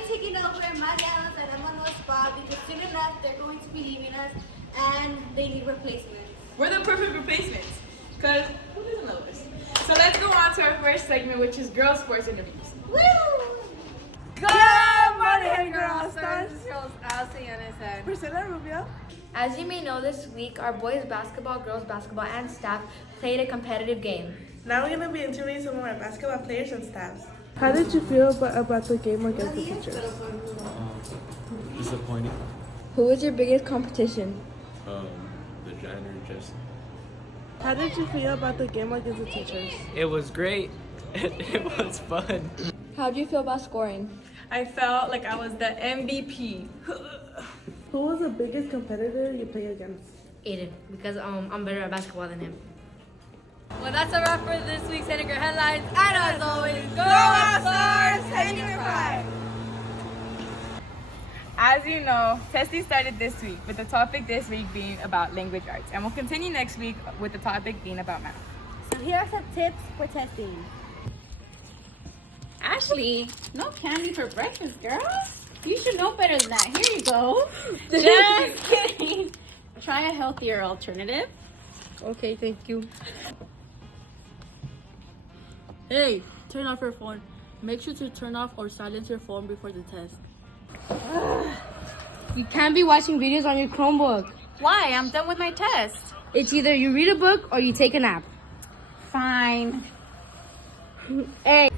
be taking over Mariana's and Emmanuel's spot because soon enough they're going to be leaving us and they need replacements. We're the perfect replacements because who doesn't know us? So let's go on to our first segment, which is girls sports interviews. Woo! Good morning, Heninger All-Stars. This girl's Alciana said. Priscilla Rubio. As you may know, this week our boys basketball, girls basketball, and staff played a competitive game. Now we're going to be interviewing some of our basketball players and staffs. How did you feel about the game against the teachers? Disappointing. Who was your biggest competition? The janitor just. How did you feel about the game against the teachers? It was great. It was fun. How did you feel about scoring? I felt like I was the MVP. Who was the biggest competitor you played against? Aiden, because I'm better at basketball than him. Well, that's a wrap for this week's Heninger headlines. And as always, go All-Stars, Heninger Pride! As you know, testing started this week with the topic this week being about language arts, and we'll continue next week with the topic being about math. So here are some tips for testing. Ashley, no candy for breakfast, girl. You should know better than that. Here you go. Just kidding. Try a healthier alternative. Okay, thank you. Hey, turn off your phone. Make sure to turn off or silence your phone before the test. You can't be watching videos on your Chromebook. Why? I'm done with my test. It's either you read a book or you take a nap. Fine. Hey,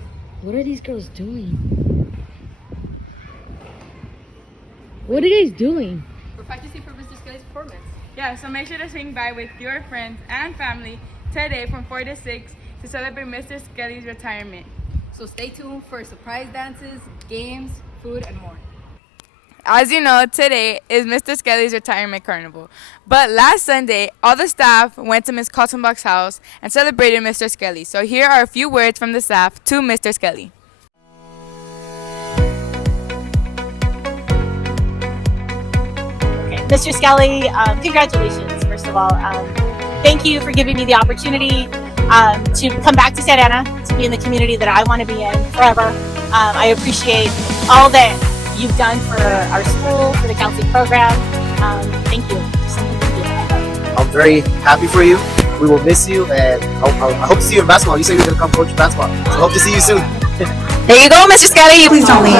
what are these girls doing? What are you guys doing? We're practicing for Mr. Skelly's performance. Yeah, so make sure to swing by with your friends and family today from 4 to 6 to celebrate Mr. Skelly's retirement. So stay tuned for surprise dances, games, food, and more. As you know, today is Mr. Skelly's retirement carnival. But last Sunday, all the staff went to Ms. Kaltenbach's house and celebrated Mr. Skelly. So here are a few words from the staff to Mr. Skelly. Mr. Skelly, congratulations, first of all. Thank you for giving me the opportunity to come back to Santa Ana, to be in the community that I want to be in forever. I appreciate all that you've done for our school, for the counseling program. Thank you. I'm very happy for you. We will miss you, and I hope to see you in basketball. You said you're going to come coach basketball, so I hope to see you soon. There you go, Mr. Skelly. Please don't leave.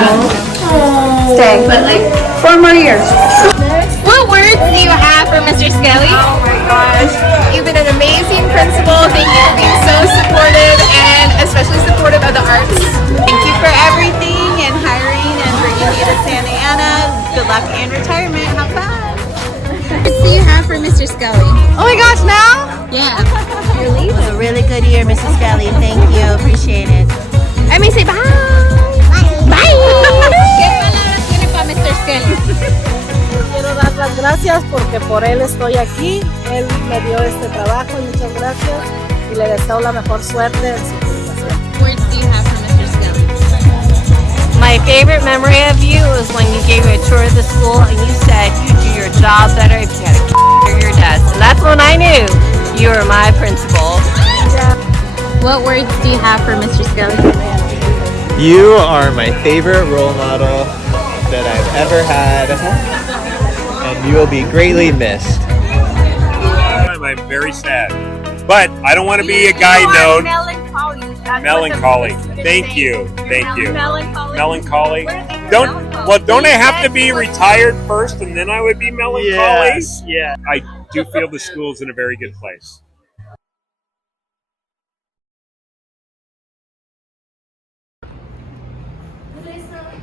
Stay, but like 4 more years. What words do you have for Mr. Skelly? Oh my gosh. You've been an amazing principal. Thank you for being so supportive and especially supportive of the arts. Thank you for everything and hiring and bringing me to Santa Ana. Good luck in retirement. Have fun. What do you have for Mr. Skelly? Oh my gosh, now? Yeah. It was a really good year, Mrs. Skelly. Thank you. Appreciate it. Let me say bye. Bye. ¿Qué palabras tiene para Mr. Skelly? Quiero dar las gracias porque por él estoy aquí. Él me dio este trabajo y muchas gracias. Y le deseo la mejor suerte en su publicación. Words do you have for Mr. Skelly? My favorite memory of you was when you gave me a tour of the school and you said you'd do your job better if you had a or your desk. And that's when I knew you were my principal. What words do you have for Mr. Skelly? You are my favorite role model that I've ever had, and you will be greatly missed. I'm very sad, but I don't want to be a guy known. Melancholy. Thank you. Melancholy. Don't I have to be retired first and then I would be melancholy? Yes, yeah. I do feel the school's in a very good place.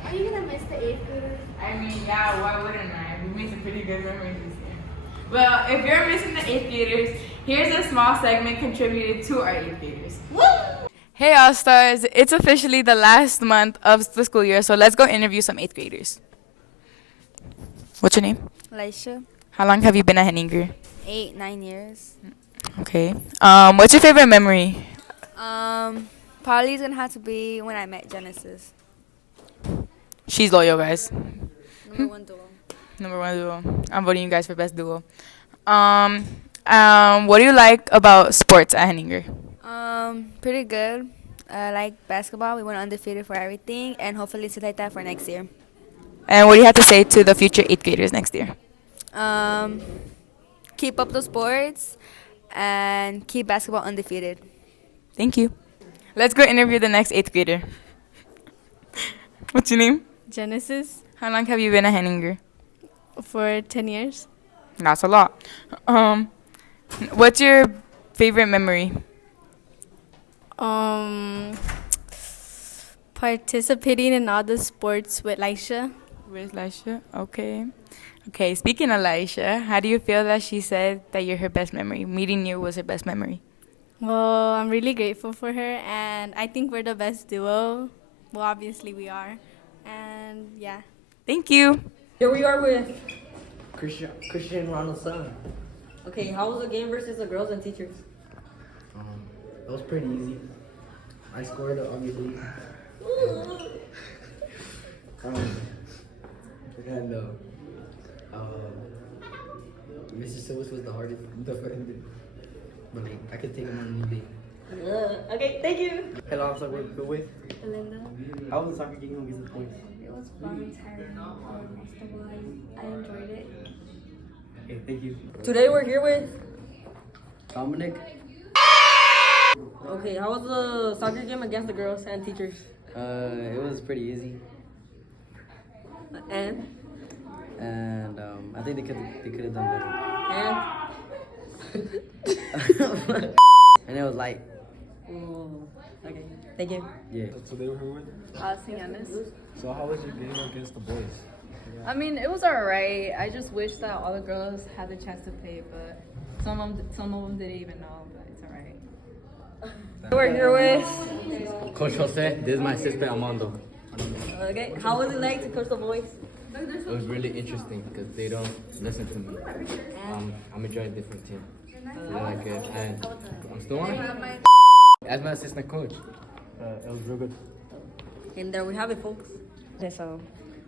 Are you gonna miss the 8th graders? I mean, yeah, why wouldn't I? We made some pretty good memories this year. Well, if you're missing the 8th graders, here's a small segment contributed to our 8th graders. Woo! Hey All-Stars, it's officially the last month of the school year, so let's go interview some 8th graders. What's your name? Laisha, How long have you been at Heninger? 9 years. Okay. What's your favorite memory? Probably gonna have to be when I met Genesis. She's loyal, guys. Number 1 duo. Number 1 duo. I'm voting you guys for best duo. What do you like about sports at Heninger? Pretty good. I like basketball. We went undefeated for everything, and hopefully it's like that for next year. And what do you have to say to the future 8th graders next year? Keep up the sports and keep basketball undefeated. Thank you. Let's go interview the next 8th grader. What's your name? Genesis How long have you been at Heninger? for 10 years. That's a lot. What's your favorite memory? Participating in all the sports with Laisha. Where's Laisha? Okay. Okay, speaking of Laisha, how do you feel that she said that you're her best memory? Meeting you was her best memory. Well, I'm really grateful for her, and I think we're the best duo. Well, obviously we are. And yeah. Thank you. Here we are with Christian Ronald's son. Okay, how was the game versus the girls and teachers? It was pretty easy. I scored, obviously. And Mr. Silvis was the hardest defender. But like, I could take him on any day. Okay, thank you. Hello, officer, we're good with. Belinda. How was the soccer game against the boys? It was fun and tiring. I enjoyed it. Okay, thank you. Today we're here with. Dominic. Okay, how was the soccer game against the girls and teachers? It was pretty easy. And I think they could have done better. and And it was light. oh, okay, thank you. Yeah. So they were here with? Sienna's. So how was your game against the boys? I mean, it was alright. I just wish that all the girls had the chance to play, but some of them didn't even know, but it's alright. We're here with. Coach Jose, this is my sister Armando. Okay, how was it like to coach the boys? It was really interesting because they don't listen to me. I'm enjoying a different team. I like it, and I'm still on. As my assistant coach, it was real good. And there we have it, folks. Okay, so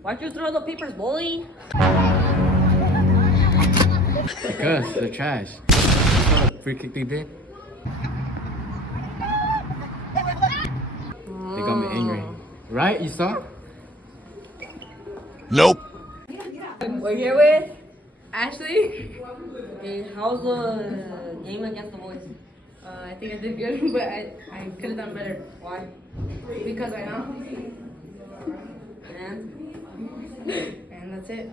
why'd you throw the papers, boy? Because they're trash. Free kick they did. They got me angry. Right? You saw? Nope. We're here with. Ashley? Okay, how's the game against the boys? I think I did good, but I could have done better. Why? Because I know. And And that's it.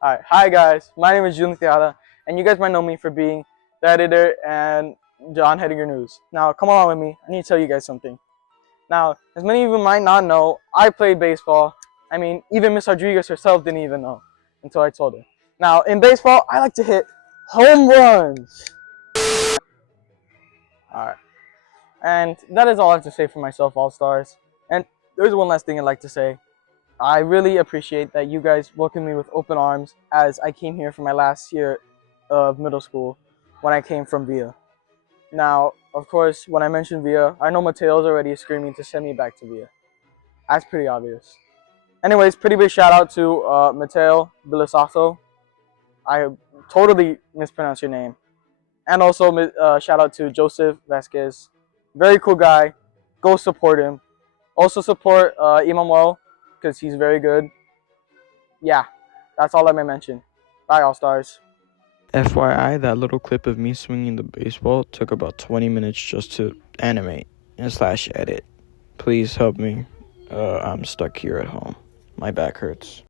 Alright, hi guys, my name is Jun Thiala, and you guys might know me for being the editor and John Heninger News. Now, come along with me, I need to tell you guys something. Now, as many of you might not know, I played baseball. I mean, even Miss Rodriguez herself didn't even know until I told her. Now, in baseball, I like to hit home runs. Alright, and that is all I have to say for myself, All-Stars. And there's one last thing I'd like to say. I really appreciate that you guys welcomed me with open arms as I came here for my last year of middle school when I came from VIA. Now, of course, when I mentioned VIA, I know Mateo's already screaming to send me back to VIA. That's pretty obvious. Anyways, pretty big shout out to Mateo Bilisato. I totally mispronounced your name. And also shout out to Joseph Vasquez. Very cool guy. Go support him. Also support Emanuel, because he's very good. Yeah, that's all I may mention. Bye, All-Stars. FYI, that little clip of me swinging the baseball took about 20 minutes just to animate and / edit. Please help me. I'm stuck here at home. My back hurts.